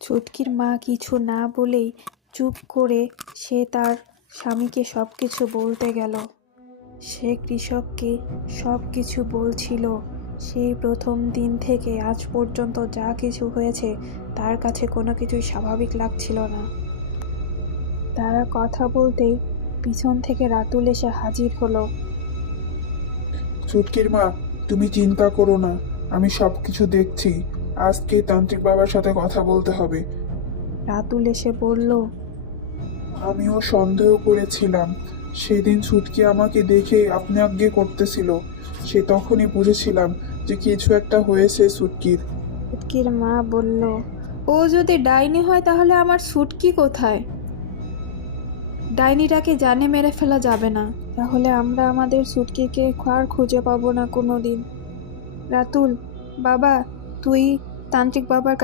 ছুটকির মা কিছু না বলেই চুপ করে সে তার স্বামীকে সব কিছু বলতে গেল। সে কৃষককে সব কিছু বলছিল। সেই প্রথম দিন থেকে আজ পর্যন্ত যা কিছু হয়েছে তার কাছে কোনো কিছুই স্বাভাবিক লাগছিল না। তারা কথা বলতেই পিছন থেকে রাতুল এসে হাজির হলো। ছুটকির মা, তুমি চিন্তা করো না, আমি সবকিছু দেখছি। আজকে তান্ত্রিক বাবার সাথে কথা বলতে হবে। রাতুল এসে বলল, আমিও সন্দেহ করেছিলাম, সেদিন ছুটকি আমাকে দেখে আপনি আজ্ঞে করতেছিল। সে তখনই বুঝেছিলাম যে কিছু একটা হয়েছে ছুটকির। ছুটকির মা বলল, ও যদি ডাইনি হয় তাহলে আমার ছুটকি কোথায়? ডাইনিটাকে জানে মেরে ফেলা যাবে না, তাহলে আমরা আমাদের ছুটকিকে আর খুঁজে পাবো না কোনো দিন। রাতুল, বাবা, তুই তান্ত্রিক বাবার কাছে